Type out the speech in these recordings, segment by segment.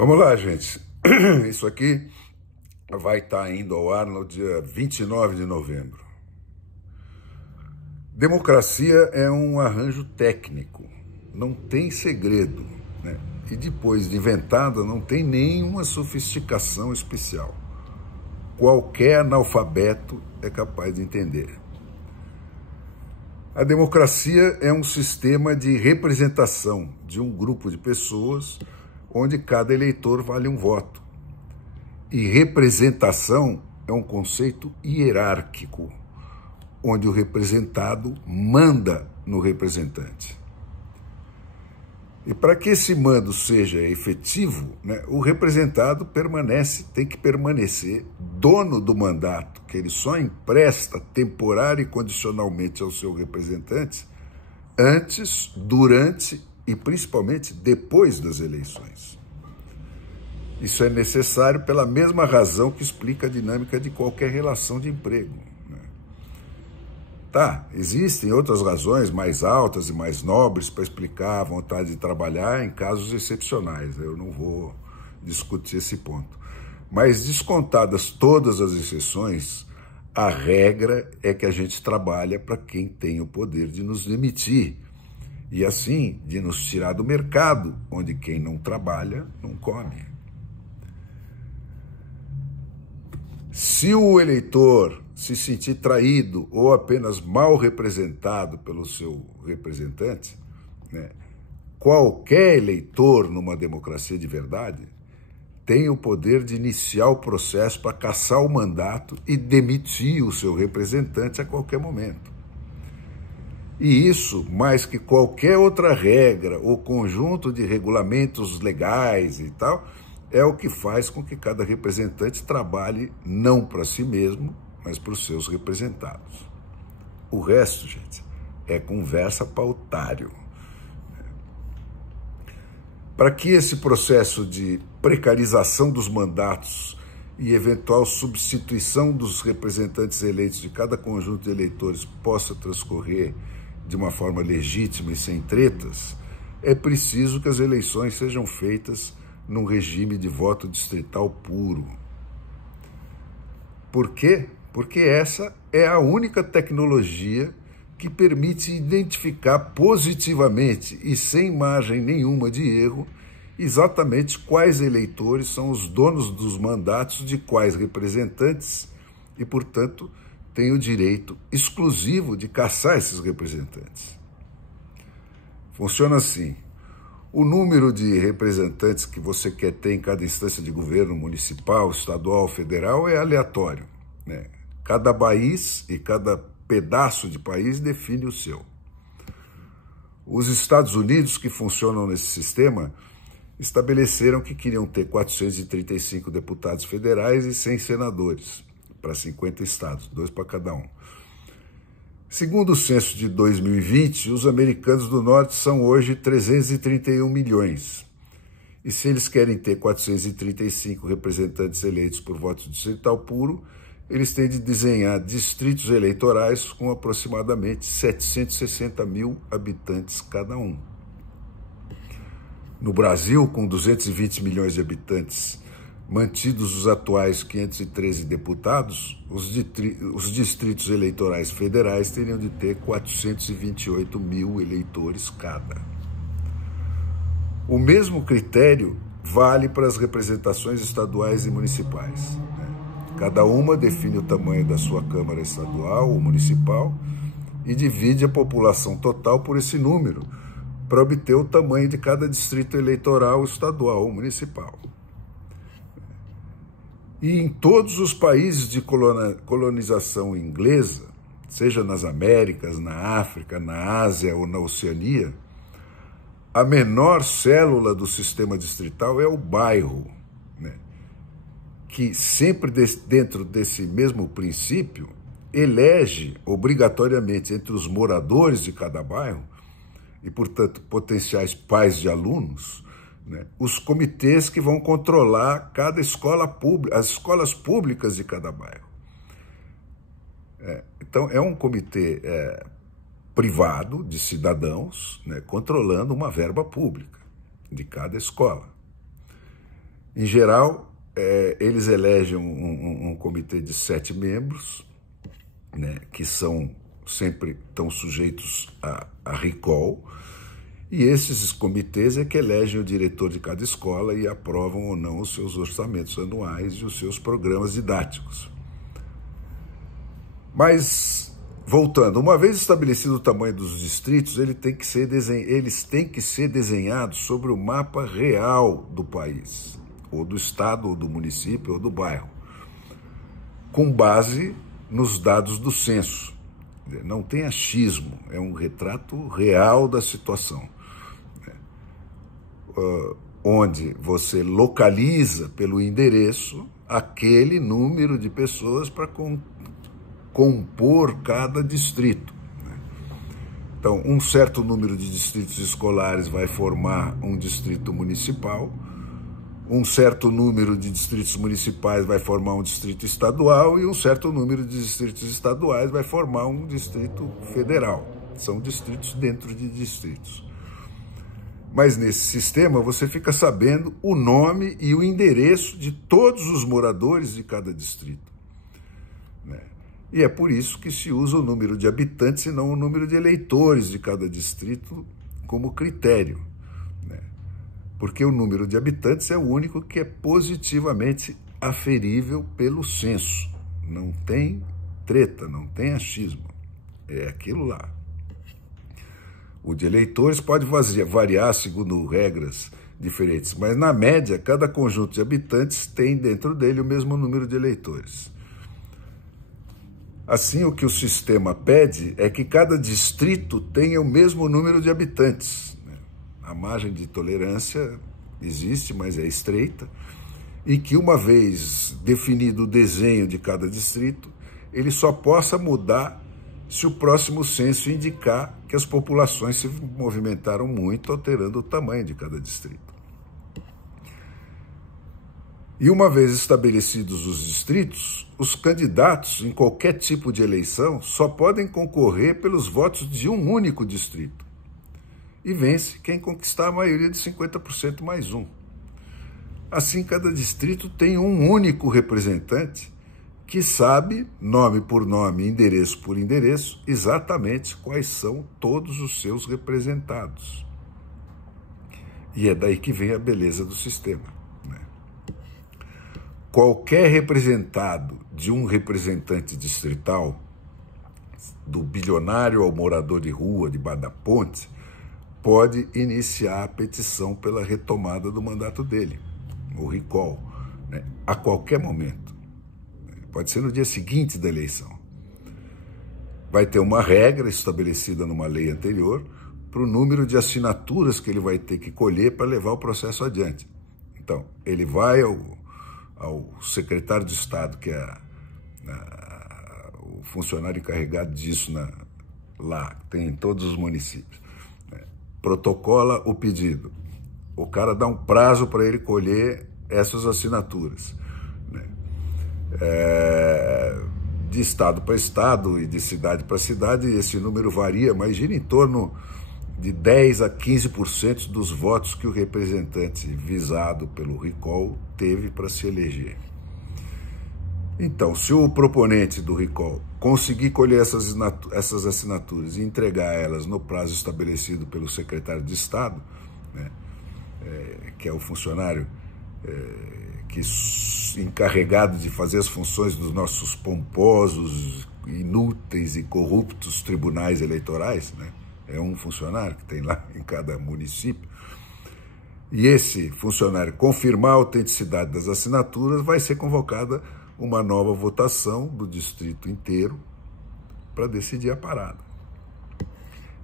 Vamos lá, gente. Isso aqui vai estar indo ao ar no dia 29 de novembro. Democracia é um arranjo técnico, não tem segredo, né? E depois de inventada, não tem nenhuma sofisticação especial. Qualquer analfabeto é capaz de entender. A democracia é um sistema de representação de um grupo de pessoas onde cada eleitor vale um voto. E representação é um conceito hierárquico, onde o representado manda no representante. E para que esse mando seja efetivo, né, o representado tem que permanecer dono do mandato, que ele só empresta temporária e condicionalmente ao seu representante antes, durante e principalmente depois das eleições. Isso é necessário pela mesma razão que explica a dinâmica de qualquer relação de emprego. Tá, existem outras razões mais altas e mais nobres para explicar a vontade de trabalhar em casos excepcionais. Eu não vou discutir esse ponto. Mas descontadas todas as exceções, a regra é que a gente trabalha para quem tem o poder de nos demitir. E assim, de nos tirar do mercado, onde quem não trabalha não come. Se o eleitor se sentir traído ou apenas mal representado pelo seu representante, né, qualquer eleitor numa democracia de verdade tem o poder de iniciar o processo para cassar o mandato e demitir o seu representante a qualquer momento. E isso, mais que qualquer outra regra ou conjunto de regulamentos legais e tal, é o que faz com que cada representante trabalhe não para si mesmo, mas para os seus representados. O resto, gente, é conversa para otário. Para que esse processo de precarização dos mandatos e eventual substituição dos representantes eleitos de cada conjunto de eleitores possa transcorrer de uma forma legítima e sem tretas, é preciso que as eleições sejam feitas num regime de voto distrital puro. Por quê? Porque essa é a única tecnologia que permite identificar positivamente e sem margem nenhuma de erro exatamente quais eleitores são os donos dos mandatos de quais representantes e, portanto, têm o direito exclusivo de cassar esses representantes. Funciona assim. O número de representantes que você quer ter em cada instância de governo municipal, estadual, federal é aleatório, né? Cada país e cada pedaço de país define o seu. Os Estados Unidos, que funcionam nesse sistema, estabeleceram que queriam ter 435 deputados federais e 100 senadores, para 50 estados, 2 para cada um. Segundo o censo de 2020, os americanos do norte são hoje 331 milhões. E se eles querem ter 435 representantes eleitos por voto distrital puro, eles têm de desenhar distritos eleitorais com aproximadamente 760 mil habitantes cada um. No Brasil, com 220 milhões de habitantes, mantidos os atuais 513 deputados, os distritos eleitorais federais teriam de ter 428 mil eleitores cada. O mesmo critério vale para as representações estaduais e municipais. Cada uma define o tamanho da sua Câmara estadual ou municipal e divide a população total por esse número, para obter o tamanho de cada distrito eleitoral estadual ou municipal. E em todos os países de colonização inglesa, seja nas Américas, na África, na Ásia ou na Oceania, a menor célula do sistema distrital é o bairro, né? Que sempre dentro desse mesmo princípio, elege obrigatoriamente entre os moradores de cada bairro e, portanto, potenciais pais de alunos, né, os comitês que vão controlar cada escola pública, as escolas públicas de cada bairro. Então, é um comitê privado de cidadãos, né, controlando uma verba pública de cada escola. Em geral, eles elegem um comitê de 7 membros, né, que sempre estão sujeitos a recall, e esses comitês é que elegem o diretor de cada escola e aprovam ou não os seus orçamentos anuais e os seus programas didáticos. Mas, voltando, uma vez estabelecido o tamanho dos distritos, eles têm que ser desenhados sobre o mapa real do país, ou do estado, ou do município, ou do bairro, com base nos dados do censo. Não tem achismo, é um retrato real da situação, onde você localiza pelo endereço aquele número de pessoas para compor cada distrito. Então, um certo número de distritos escolares vai formar um distrito municipal, um certo número de distritos municipais vai formar um distrito estadual e um certo número de distritos estaduais vai formar um distrito federal. São distritos dentro de distritos. Mas nesse sistema você fica sabendo o nome e o endereço de todos os moradores de cada distrito. E é por isso que se usa o número de habitantes e não o número de eleitores de cada distrito como critério. Porque o número de habitantes é o único que é positivamente aferível pelo censo. Não tem treta, não tem achismo. É aquilo lá. O de eleitores pode variar segundo regras diferentes, mas na média, cada conjunto de habitantes tem dentro dele o mesmo número de eleitores. Assim, o que o sistema pede é que cada distrito tenha o mesmo número de habitantes. A margem de tolerância existe, mas é estreita, e que uma vez definido o desenho de cada distrito, ele só possa mudar se o próximo censo indicar que as populações se movimentaram muito, alterando o tamanho de cada distrito. E uma vez estabelecidos os distritos, os candidatos em qualquer tipo de eleição só podem concorrer pelos votos de um único distrito. E vence quem conquistar a maioria de 50% mais um. Assim, cada distrito tem um único representante que sabe, nome por nome, endereço por endereço, exatamente quais são todos os seus representados. E é daí que vem a beleza do sistema. Qualquer representado de um representante distrital, do bilionário ao morador de rua, debaixo da ponte, pode iniciar a petição pela retomada do mandato dele, o recall, a qualquer momento. Pode ser no dia seguinte da eleição. Vai ter uma regra estabelecida numa lei anterior para o número de assinaturas que ele vai ter que colher para levar o processo adiante. Então, ele vai ao secretário de Estado, que é o funcionário encarregado disso lá, tem em todos os municípios, protocola o pedido. O cara dá um prazo para ele colher essas assinaturas. De estado para estado e de cidade para cidade, esse número varia, mas gira em torno de 10% a 15% dos votos que o representante visado pelo recall teve para se eleger. Então, se o proponente do recall conseguir colher essas assinaturas e entregar elas no prazo estabelecido pelo secretário de Estado, que é o funcionário encarregado de fazer as funções dos nossos pomposos, inúteis e corruptos tribunais eleitorais, é um funcionário que tem lá em cada município, e esse funcionário confirmar a autenticidade das assinaturas, vai ser convocada uma nova votação do distrito inteiro para decidir a parada.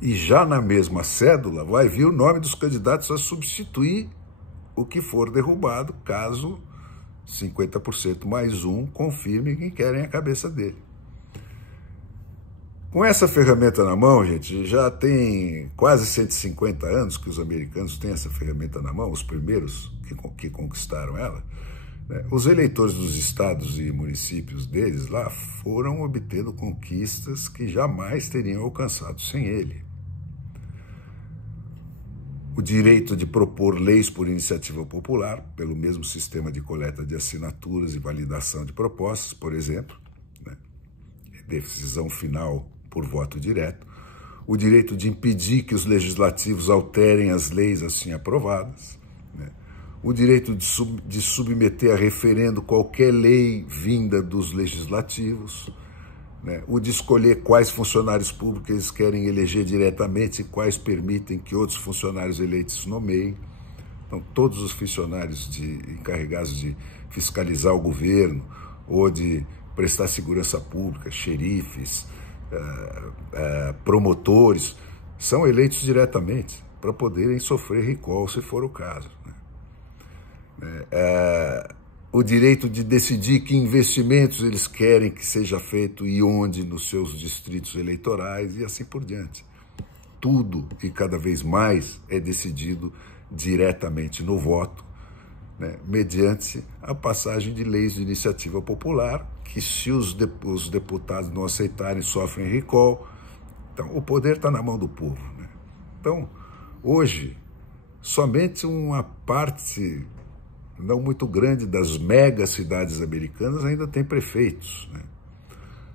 E já na mesma cédula vai vir o nome dos candidatos a substituir o que for derrubado, caso 50% mais um confirme que querem a cabeça dele. Com essa ferramenta na mão, gente, já tem quase 150 anos que os americanos têm essa ferramenta na mão, os primeiros que conquistaram ela. Os eleitores dos estados e municípios deles lá foram obtendo conquistas que jamais teriam alcançado sem ele. o direito de propor leis por iniciativa popular, pelo mesmo sistema de coleta de assinaturas e validação de propostas, por exemplo, né? Decisão final por voto direto, o direito de impedir que os legislativos alterem as leis assim aprovadas, né? O direito de submeter a referendo qualquer lei vinda dos legislativos, né? O de escolher quais funcionários públicos eles querem eleger diretamente e quais permitem que outros funcionários eleitos nomeiem. Então, todos os funcionários encarregados de fiscalizar o governo ou de prestar segurança pública, xerifes, promotores, são eleitos diretamente para poderem sofrer recall, se for o caso, né? O direito de decidir que investimentos eles querem que seja feito e onde nos seus distritos eleitorais e assim por diante. Tudo e cada vez mais é decidido diretamente no voto, né, mediante a passagem de leis de iniciativa popular, que se os deputados não aceitarem, sofrem recall. Então, o poder está na mão do povo, né? Então, hoje, somente uma parte não muito grande das mega cidades americanas ainda tem prefeitos, né?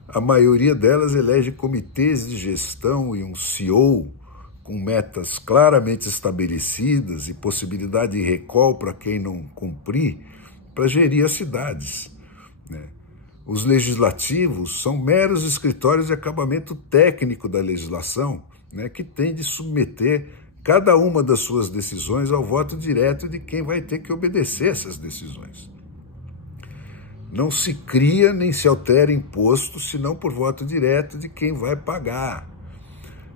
A maioria delas elege comitês de gestão e um CEO com metas claramente estabelecidas e possibilidade de recall para quem não cumprir, para gerir as cidades, né? Os legislativos são meros escritórios de acabamento técnico da legislação, né, que tem de submeter cada uma das suas decisões ao voto direto de quem vai ter que obedecer essas decisões. Não se cria nem se altera imposto senão por voto direto de quem vai pagar.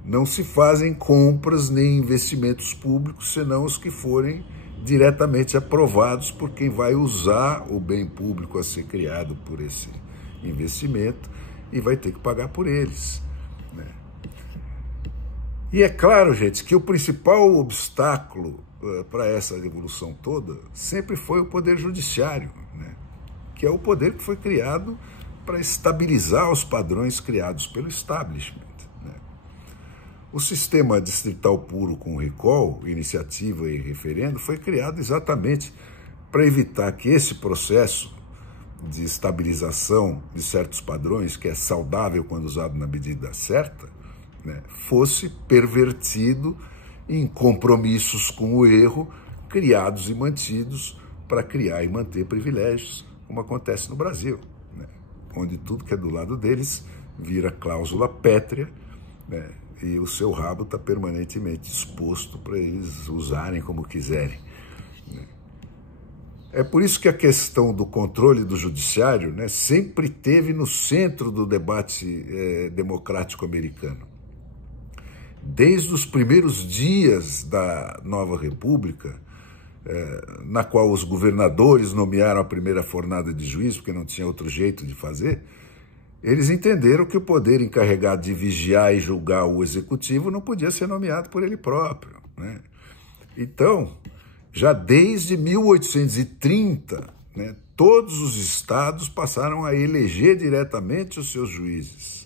Não se fazem compras nem investimentos públicos senão os que forem diretamente aprovados por quem vai usar o bem público a ser criado por esse investimento e vai ter que pagar por eles, né? E é claro, gente, que o principal obstáculo para essa revolução toda sempre foi o poder judiciário, né? Que é o poder que foi criado para estabilizar os padrões criados pelo establishment, né? O sistema distrital puro com recall, iniciativa e referendo foi criado exatamente para evitar que esse processo de estabilização de certos padrões, que é saudável quando usado na medida certa, né, fosse pervertido em compromissos com o erro, criados e mantidos para criar e manter privilégios, como acontece no Brasil, né, onde tudo que é do lado deles vira cláusula pétrea, né, e o seu rabo está permanentemente exposto para eles usarem como quiserem, né. É por isso que a questão do controle do judiciário, né, sempre esteve no centro do debate democrático americano. Desde os primeiros dias da nova república, na qual os governadores nomearam a primeira fornada de juízes, porque não tinha outro jeito de fazer, eles entenderam que o poder encarregado de vigiar e julgar o executivo não podia ser nomeado por ele próprio, né? Então, já desde 1830, né, todos os estados passaram a eleger diretamente os seus juízes.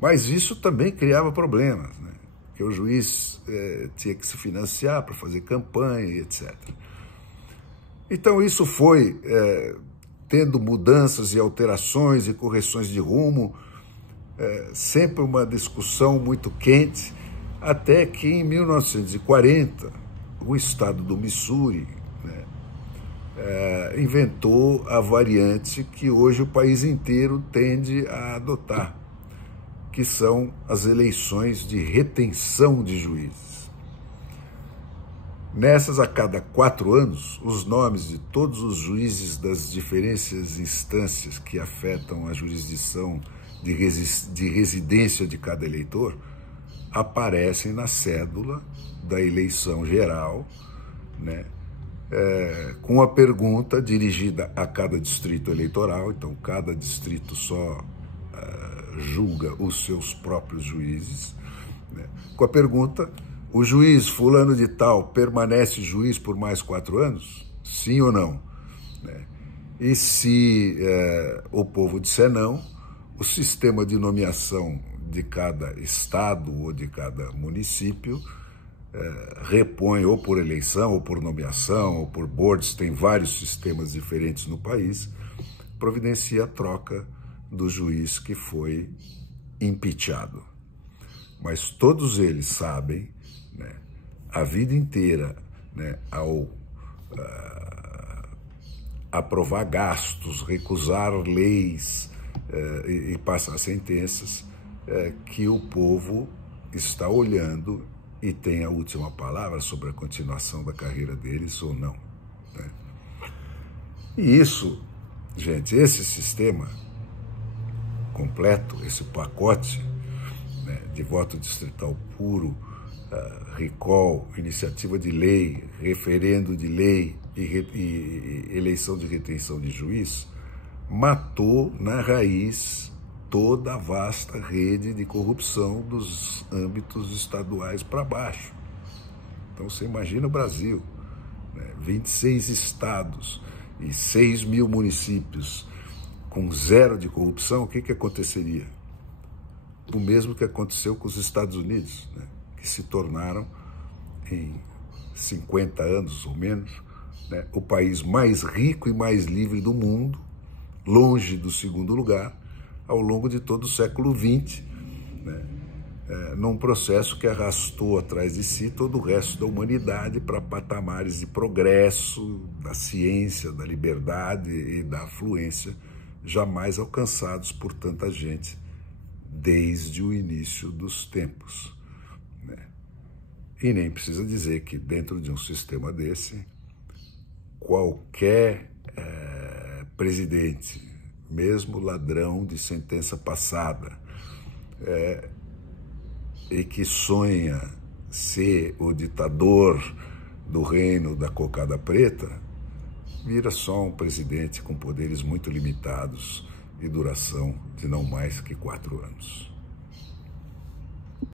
Mas isso também criava problemas, né? Porque o juiz tinha que se financiar para fazer campanha e etc. Então isso foi tendo mudanças e alterações e correções de rumo, sempre uma discussão muito quente, até que em 1940, o estado do Missouri, né, inventou a variante que hoje o país inteiro tende a adotar, que são as eleições de retenção de juízes. Nessas, a cada 4 anos, os nomes de todos os juízes das diferentes instâncias que afetam a jurisdição de residência de cada eleitor aparecem na cédula da eleição geral, né, com a pergunta dirigida a cada distrito eleitoral. Então, cada distrito só julga os seus próprios juízes, né, com a pergunta: o juiz fulano de tal permanece juiz por mais 4 anos? Sim ou não? Né? E se o povo disser não, o sistema de nomeação de cada estado ou de cada município repõe ou por eleição, ou por nomeação, ou por boards, tem vários sistemas diferentes no país, providencia a troca do juiz que foi impeachado. Mas todos eles sabem, né, a vida inteira, né, ao aprovar gastos, recusar leis e passar sentenças, que o povo está olhando e tem a última palavra sobre a continuação da carreira deles ou não, né? E isso, gente, esse sistema completo, esse pacote, né, de voto distrital puro, recall, iniciativa de lei, referendo de lei e eleição de retenção de juiz, matou na raiz toda a vasta rede de corrupção dos âmbitos estaduais para baixo. Então você imagina o Brasil, né, 26 estados e 6 mil municípios com zero de corrupção, o que aconteceria? O mesmo que aconteceu com os Estados Unidos, né, que se tornaram, em 50 anos ou menos, né, o país mais rico e mais livre do mundo, longe do segundo lugar, ao longo de todo o século XX, né, num processo que arrastou atrás de si todo o resto da humanidade para patamares de progresso, da ciência, da liberdade e da afluência jamais alcançados por tanta gente desde o início dos tempos, né? E nem precisa dizer que dentro de um sistema desse, qualquer presidente, mesmo ladrão de sentença passada, e que sonha ser o ditador do reino da cocada preta, vira só um presidente com poderes muito limitados e duração de não mais que 4 anos.